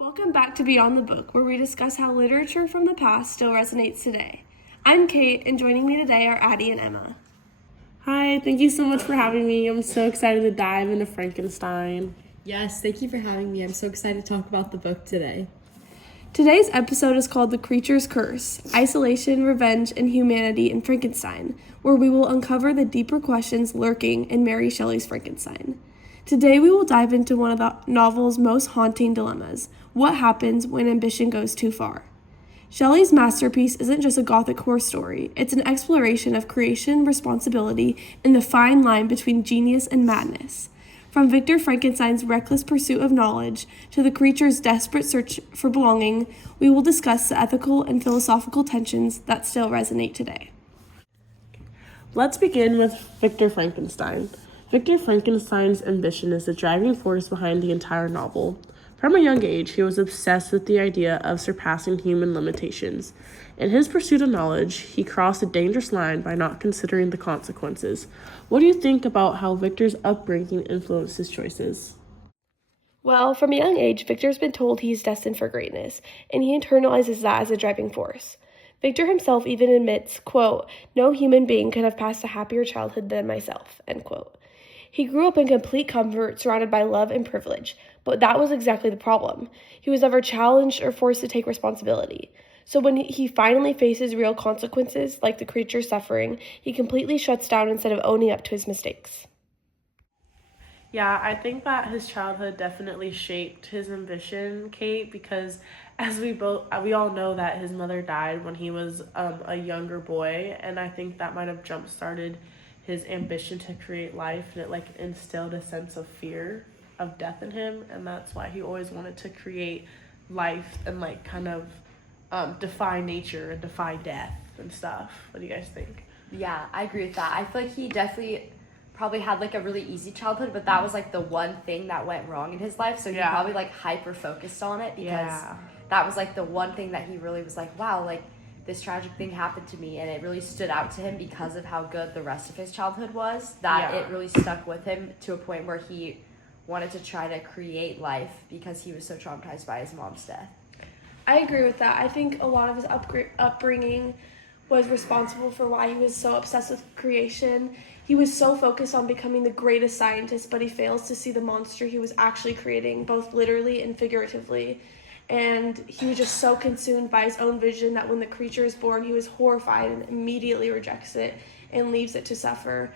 Welcome back to Beyond the Book, where we discuss how literature from the past still resonates today. I'm Kate, and joining me today are Addy and Emma. Hi, thank you so much for having me. I'm so excited to dive into Frankenstein. Yes, thank you for having me. I'm so excited to talk about the book today. Today's episode is called The Creature's Curse: Isolation, Revenge, and Humanity in Frankenstein, where we will uncover the deeper questions lurking in Mary Shelley's Frankenstein. Today we will dive into one of the novel's most haunting dilemmas: what happens when ambition goes too far? Shelley's masterpiece isn't just a Gothic horror story, it's an exploration of creation, responsibility, and the fine line between genius and madness. From Victor Frankenstein's reckless pursuit of knowledge to the creature's desperate search for belonging, we will discuss the ethical and philosophical tensions that still resonate today. Let's begin with Victor Frankenstein. Victor Frankenstein's ambition is the driving force behind the entire novel. From a young age, he was obsessed with the idea of surpassing human limitations. In his pursuit of knowledge, he crossed a dangerous line by not considering the consequences. What do you think about how Victor's upbringing influenced his choices? Well, from a young age, Victor's been told he's destined for greatness, and he internalizes that as a driving force. Victor himself even admits, quote, "No human being could have passed a happier childhood than myself," end quote. He grew up in complete comfort, surrounded by love and privilege, but that was exactly the problem. He was never challenged or forced to take responsibility. So when he finally faces real consequences, like the creature's suffering, he completely shuts down instead of owning up to his mistakes. Yeah, I think that his childhood definitely shaped his ambition, Kate, because as we all know that his mother died when he was a younger boy, and I think that might have jump-started his ambition to create life, and it instilled a sense of fear of death in him, and that's why he always wanted to create life and defy nature and defy death and stuff. What do you guys think? Yeah, I agree with that. I feel like he definitely probably had a really easy childhood, but that was the one thing that went wrong in his life. So he probably hyper focused on it because that was the one thing that he really was wow, this tragic thing happened to me, and it really stood out to him because of how good the rest of his childhood was, that it really stuck with him to a point where he wanted to try to create life because he was so traumatized by his mom's death. I agree with that. I think a lot of his upbringing was responsible for why he was so obsessed with creation. He was so focused on becoming the greatest scientist, but he fails to see the monster he was actually creating, both literally and figuratively. And he was just so consumed by his own vision that when the creature is born, he was horrified and immediately rejects it and leaves it to suffer.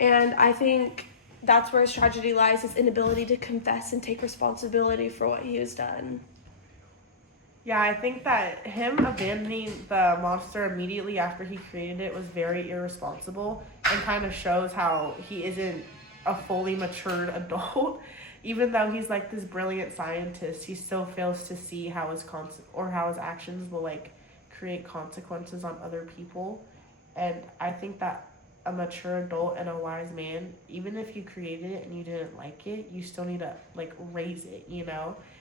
And I think that's where his tragedy lies, his inability to confess and take responsibility for what he has done. Yeah, I think that him abandoning the monster immediately after he created it was very irresponsible and kind of shows how he isn't a fully matured adult. Even though he's this brilliant scientist, he still fails to see how his actions will create consequences on other people. And I think that a mature adult and a wise man, even if you created it and you didn't like it, you still need to raise it,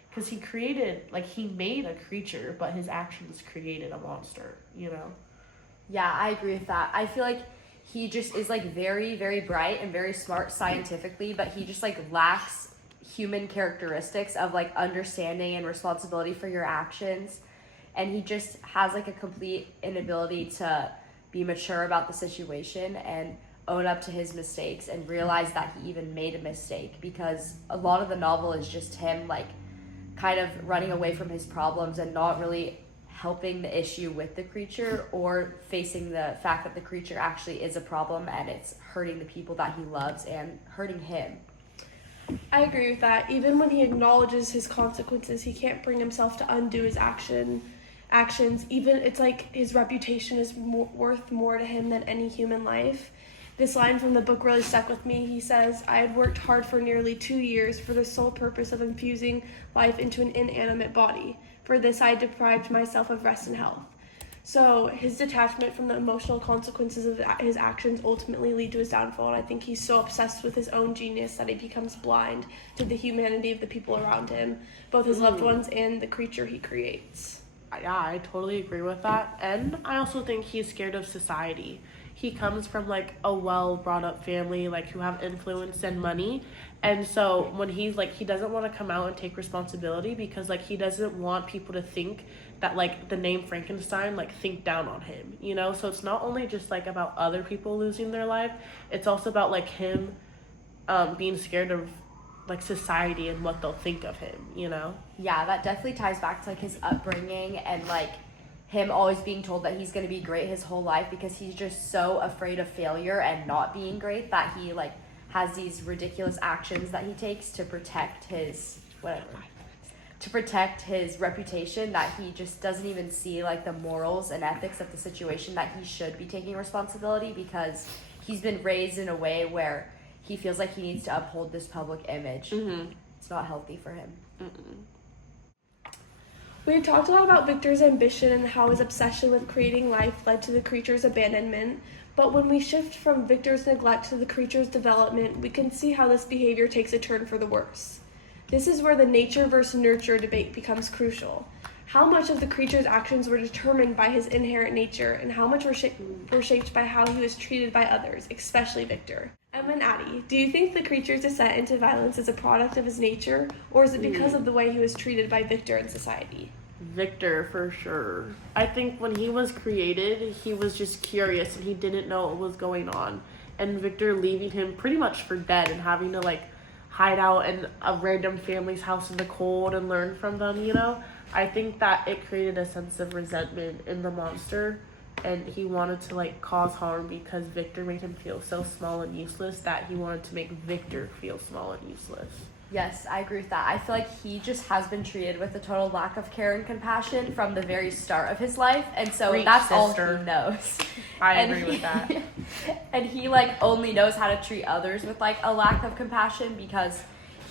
because he made a creature, but his actions created a monster. Yeah, I agree with that. I feel like he just is very, very bright and very smart scientifically, but he just lacks human characteristics of understanding and responsibility for your actions, and he just has a complete inability to be mature about the situation and own up to his mistakes and realize that he even made a mistake, because a lot of the novel is just him kind of running away from his problems and not really helping the issue with the creature or facing the fact that the creature actually is a problem and it's hurting the people that he loves and hurting him. I agree with that. Even when he acknowledges his consequences, he can't bring himself to undo his actions. Even it's his reputation is worth more to him than any human life. This line from the book really stuck with me. He says, "I had worked hard for nearly 2 years for the sole purpose of infusing life into an inanimate body. For this I deprived myself of rest and health." So his detachment from the emotional consequences of his actions ultimately lead to his downfall, and I think he's so obsessed with his own genius that he becomes blind to the humanity of the people around him, both his loved ones and the creature he creates. Yeah, I totally agree with that. And I also think he's scared of society. he comes from like a well brought up family, like who have influence and money. And so when he's like, he doesn't want to come out and take responsibility because like he doesn't want people to think that like the name Frankenstein like think down on him, you know? So it's not only just like about other people losing their life, it's also about like him being scared of like society and what they'll think of him, you know? Yeah, that definitely ties back to like his upbringing and like him always being told that he's going to be great his whole life because he's just so afraid of failure and not being great that he like has these ridiculous actions that he takes to protect his reputation, that he just doesn't even see like the morals and ethics of the situation, that he should be taking responsibility because he's been raised in a way where he feels like he needs to uphold this public image. It's not healthy for him. We've talked a lot about Victor's ambition and how his obsession with creating life led to the creature's abandonment, but when we shift from Victor's neglect to the creature's development, we can see how this behavior takes a turn for the worse. This is where the nature versus nurture debate becomes crucial. How much of the creature's actions were determined by his inherent nature, and how much were shaped by how he was treated by others, especially Victor? Emma and Addy, do you think the creature's descent into violence is a product of his nature, or is it because of the way he was treated by Victor in society? Victor, for sure. I think when he was created, he was just curious and he didn't know what was going on. And Victor leaving him pretty much for dead and having to like hide out in a random family's house in the cold and learn from them, you know? I think that it created a sense of resentment in the monster, and he wanted to like cause harm because Victor made him feel so small and useless that he wanted to make Victor feel small and useless. Yes, I agree with that. I feel like he just has been treated with a total lack of care and compassion from the very start of his life, and so that's all he knows. I agree with that. And he like only knows how to treat others with like a lack of compassion because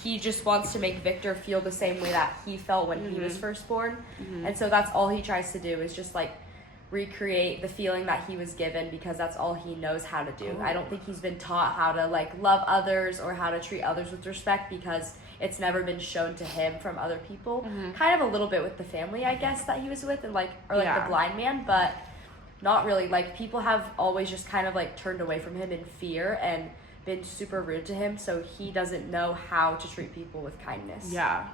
he just wants to make Victor feel the same way that he felt when he was first born. And so that's all he tries to do is just like recreate the feeling that he was given because that's all he knows how to do. I don't think he's been taught how to like love others or how to treat others with respect because it's never been shown to him from other people. Kind of a little bit with the family, I guess, that he was with, and like the blind man, but not really. Like people have always just kind of like turned away from him in fear and been super rude to him, so he doesn't know how to treat people with kindness. Yeah.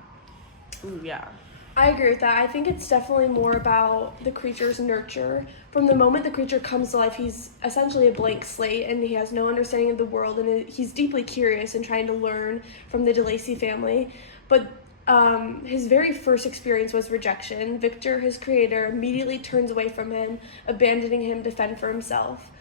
I agree with that. I think it's definitely more about the creature's nurture. From the moment the creature comes to life, he's essentially a blank slate and he has no understanding of the world, and he's deeply curious and trying to learn from the DeLacy family. But his very first experience was rejection. Victor, his creator, immediately turns away from him, abandoning him to fend for himself.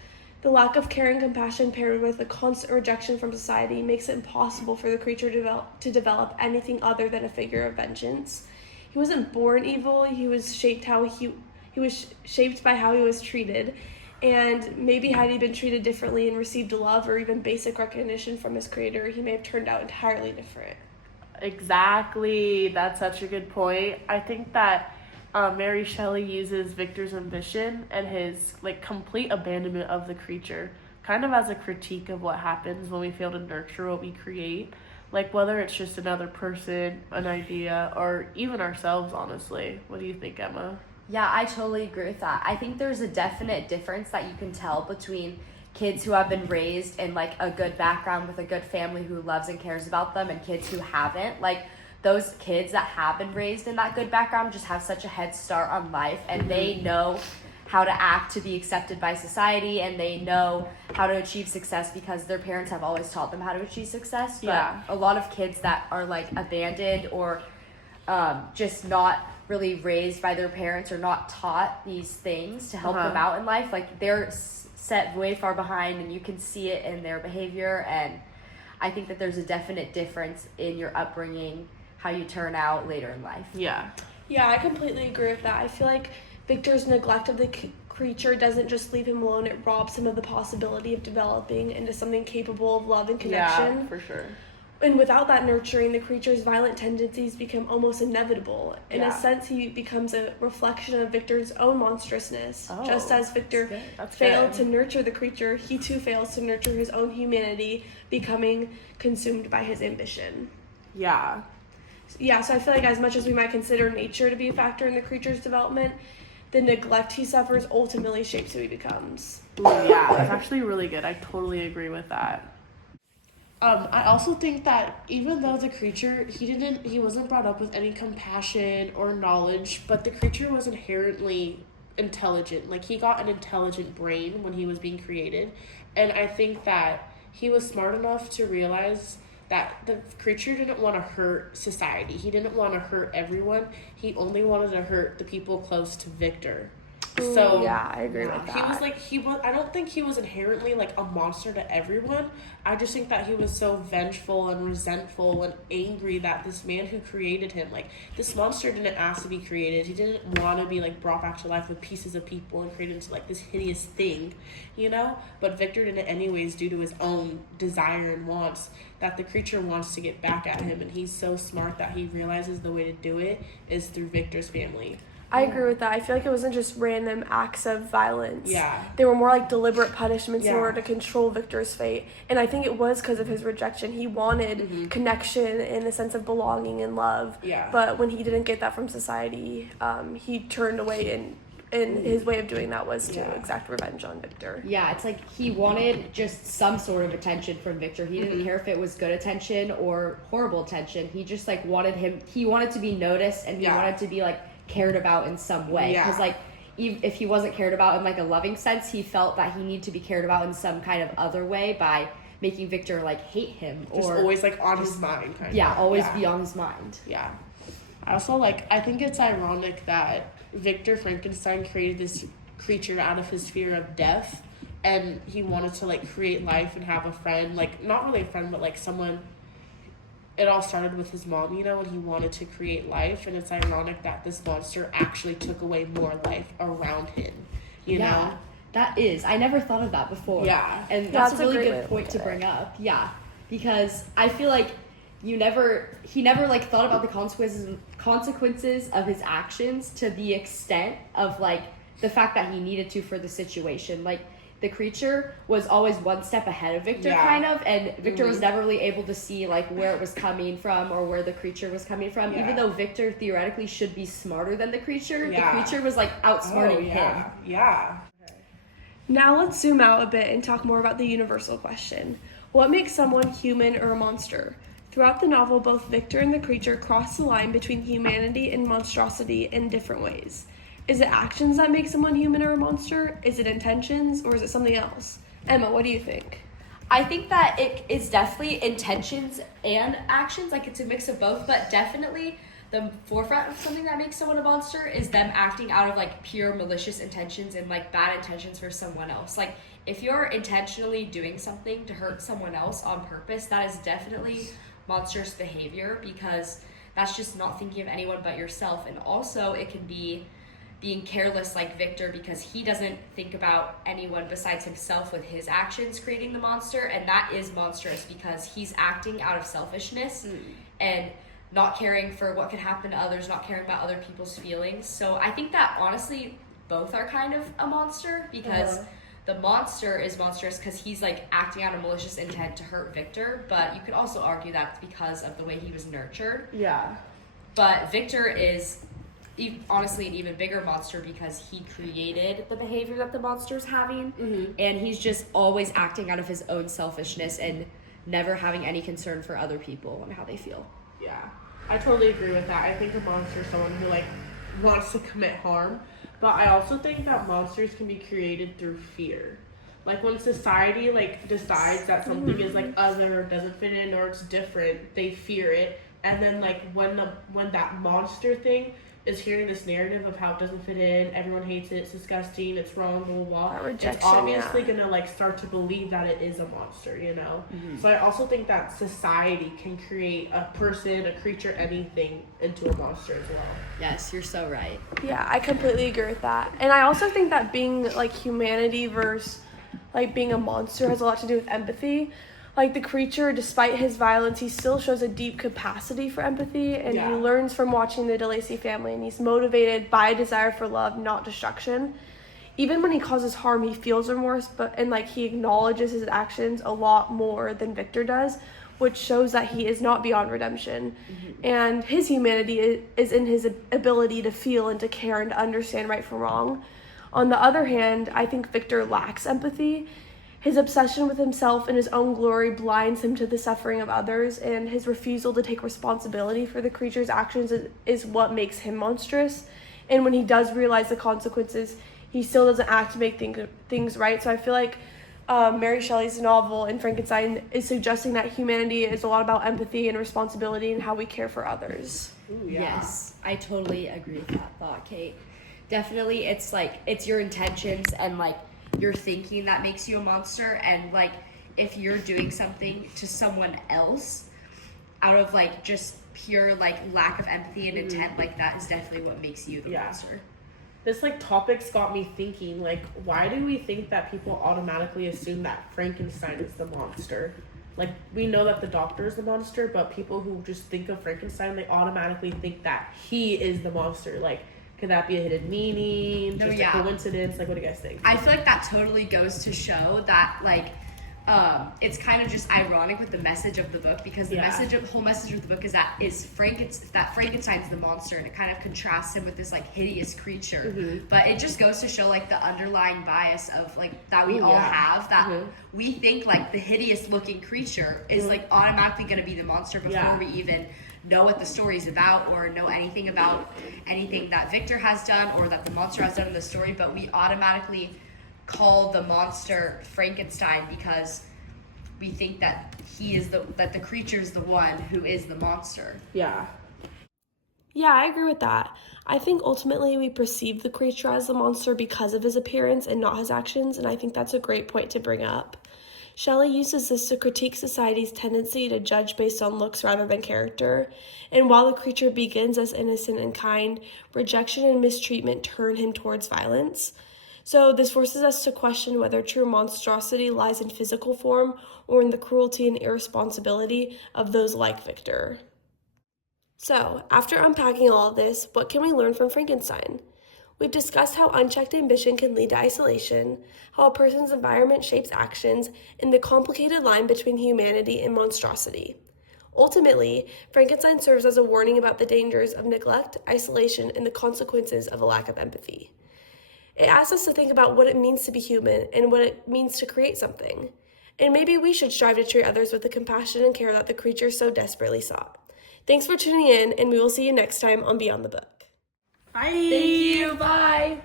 The lack of care and compassion paired with a constant rejection from society makes it impossible for the creature to develop anything other than a figure of vengeance. He wasn't born evil. He was shaped he was shaped by how he was treated, and maybe had he been treated differently and received love or even basic recognition from his creator, he may have turned out entirely different. Exactly. That's such a good point. I think that Mary Shelley uses Victor's ambition and his like complete abandonment of the creature kind of as a critique of what happens when we fail to nurture what we create, like whether it's just another person, an idea, or even ourselves, honestly. What do you think, Emma? Yeah, I totally agree with that. I think there's a definite difference that you can tell between kids who have been raised in like a good background with a good family who loves and cares about them and kids who haven't. Like those kids that have been raised in that good background just have such a head start on life, and they know how to act to be accepted by society, and they know how to achieve success because their parents have always taught them how to achieve success. But a lot of kids that are like abandoned or just not really raised by their parents or not taught these things to help them out in life, like they're set way far behind, and you can see it in their behavior. And I think that there's a definite difference in your upbringing, how you turn out later in life. Yeah, I completely agree with that. I feel like Victor's neglect of the creature doesn't just leave him alone, it robs him of the possibility of developing into something capable of love and connection. Yeah, for sure. And without that nurturing, the creature's violent tendencies become almost inevitable. In a sense, he becomes a reflection of Victor's own monstrousness. Just as Victor failed to nurture the creature, he too fails to nurture his own humanity, becoming consumed by his ambition. Yeah, so I feel like as much as we might consider nature to be a factor in the creature's development, the neglect he suffers ultimately shapes who he becomes. Ooh, yeah, that's actually really good. I totally agree with that. I also think that even though the creature, he wasn't brought up with any compassion or knowledge, but the creature was inherently intelligent. Like, he got an intelligent brain when he was being created, and I think that he was smart enough to realize that the creature didn't want to hurt society. He didn't want to hurt everyone. He only wanted to hurt the people close to Victor. So yeah, I agree with that. I don't think he was inherently like a monster to everyone. I just think that he was so vengeful and resentful and angry that this man who created him, like, this monster didn't ask to be created. He didn't want to be like brought back to life with pieces of people and created into like this hideous thing, you know? But Victor did it anyways due to his own desire and wants, that the creature wants to get back at him, and he's so smart that he realizes the way to do it is through Victor's family. I agree with that. I feel like it wasn't just random acts of violence. Yeah. They were more like deliberate punishments in Yeah. order to control Victor's fate. And I think it was because of his rejection. He wanted connection and a sense of belonging and love. Yeah. But when he didn't get that from society, he turned away, and his way of doing that was to exact revenge on Victor. Yeah, it's like he wanted just some sort of attention from Victor. He didn't care if it was good attention or horrible attention. He just like wanted to be noticed, and he wanted to be like cared about in some way. Because like if he wasn't cared about in like a loving sense, he felt that he needed to be cared about in some kind of other way by making Victor like hate him, or Just always like on his mind kind of. always be on his mind. Yeah. I also I think it's ironic that Victor Frankenstein created this creature out of his fear of death, and he wanted to like create life and have a friend, like not really a friend, but like someone. It all started with his mom, you know, and he wanted to create life, and it's ironic that this monster actually took away more life around him, you know? That is. I never thought of that before. Yeah. And that's a really great way good to point look to at bring up. Yeah. Because I feel like he never like thought about the consequences of his actions to the extent of like the fact that he needed to for the situation. Like, the creature was always one step ahead of Victor, kind of, and Victor was never really able to see like where it was coming from or where the creature was coming from. Even though Victor theoretically should be smarter than the creature was like outsmarting him. Yeah. Now let's zoom out a bit and talk more about the universal question. What makes someone human or a monster? Throughout the novel, both Victor and the creature cross the line between humanity and monstrosity in different ways. Is it actions that make someone human or a monster? Is it intentions, or is it something else? Emma, what do you think? I think that it is definitely intentions and actions, like it's a mix of both, but definitely the forefront of something that makes someone a monster is them acting out of like pure malicious intentions and like bad intentions for someone else. Like, if you're intentionally doing something to hurt someone else on purpose, that is definitely monstrous behavior, because that's just not thinking of anyone but yourself. And also it can be being careless like Victor, because he doesn't think about anyone besides himself with his actions creating the monster, and that is monstrous because he's acting out of selfishness and not caring for what could happen to others, not caring about other people's feelings. So I think that honestly both are kind of a monster, because the monster is monstrous because he's like acting out of malicious intent to hurt Victor, but you could also argue that's because of the way he was nurtured. Yeah. But Victor is honestly an even bigger monster because he created the behavior that the monster's having, and he's just always acting out of his own selfishness and never having any concern for other people and how they feel. Yeah, I totally agree with that. I think a monster is someone who like wants to commit harm, but I also think that monsters can be created through fear. Like, when society like decides that something is like other, doesn't fit in, or it's different, they fear it, and then like when that monster thing is hearing this narrative of how it doesn't fit in, everyone hates it, it's disgusting, it's wrong, blah, blah, blah. It's obviously gonna like start to believe that it is a monster, you know? So I also think that society can create a person, a creature, anything into a monster as well. Yes, you're so right. Yeah, I completely agree with that. And I also think that being like humanity versus like being a monster has a lot to do with empathy. Like, the creature, despite his violence, he still shows a deep capacity for empathy, and he learns from watching the DeLacy family, and he's motivated by a desire for love, not destruction. Even when he causes harm, he feels remorse, and like he acknowledges his actions a lot more than Victor does, which shows that he is not beyond redemption. And his humanity is in his ability to feel and to care and to understand right from wrong. On the other hand, I think Victor lacks empathy. His obsession with himself and his own glory blinds him to the suffering of others, and his refusal to take responsibility for the creature's actions is what makes him monstrous. And when he does realize the consequences, he still doesn't act to make things right. So I feel like Mary Shelley's novel in Frankenstein is suggesting that humanity is a lot about empathy and responsibility and how we care for others. Ooh, yeah. Yes, I totally agree with that thought, Kate. Definitely, it's like, it's your intentions and like your thinking that makes you a monster. And like, if you're doing something to someone else out of like just pure like lack of empathy and intent, like that is definitely what makes you the monster. This like topics got me thinking, like, why do we think that people automatically assume that Frankenstein is the monster? Like, we know that the doctor is the monster, but people who just think of Frankenstein, they automatically think that he is the monster. Like, could that be a hidden meaning? No, just a coincidence? Like, what do you guys think? I feel like that totally goes to show that like it's kind of just ironic with the message of the book, because the whole message of the book is that Frankenstein's the monster, and it kind of contrasts him with this like hideous creature. But it just goes to show like the underlying bias of like that we all have, that we think like the hideous looking creature is like automatically going to be the monster before we even know what the story's about or know anything about anything that Victor has done or that the monster has done in the story. But we automatically call the monster Frankenstein because we think that that the creature is the one who is the monster. Yeah, I agree with that. I think ultimately we perceive the creature as the monster because of his appearance and not his actions, and I think that's a great point to bring up. Shelley uses this to critique society's tendency to judge based on looks rather than character, and while the creature begins as innocent and kind, rejection and mistreatment turn him towards violence. So this forces us to question whether true monstrosity lies in physical form or in the cruelty and irresponsibility of those like Victor. So, after unpacking all of this, what can we learn from Frankenstein? We've discussed how unchecked ambition can lead to isolation, how a person's environment shapes actions, and the complicated line between humanity and monstrosity. Ultimately, Frankenstein serves as a warning about the dangers of neglect, isolation, and the consequences of a lack of empathy. It asks us to think about what it means to be human and what it means to create something. And maybe we should strive to treat others with the compassion and care that the creature so desperately sought. Thanks for tuning in, and we will see you next time on Beyond the Book. Bye. Thank you. Bye.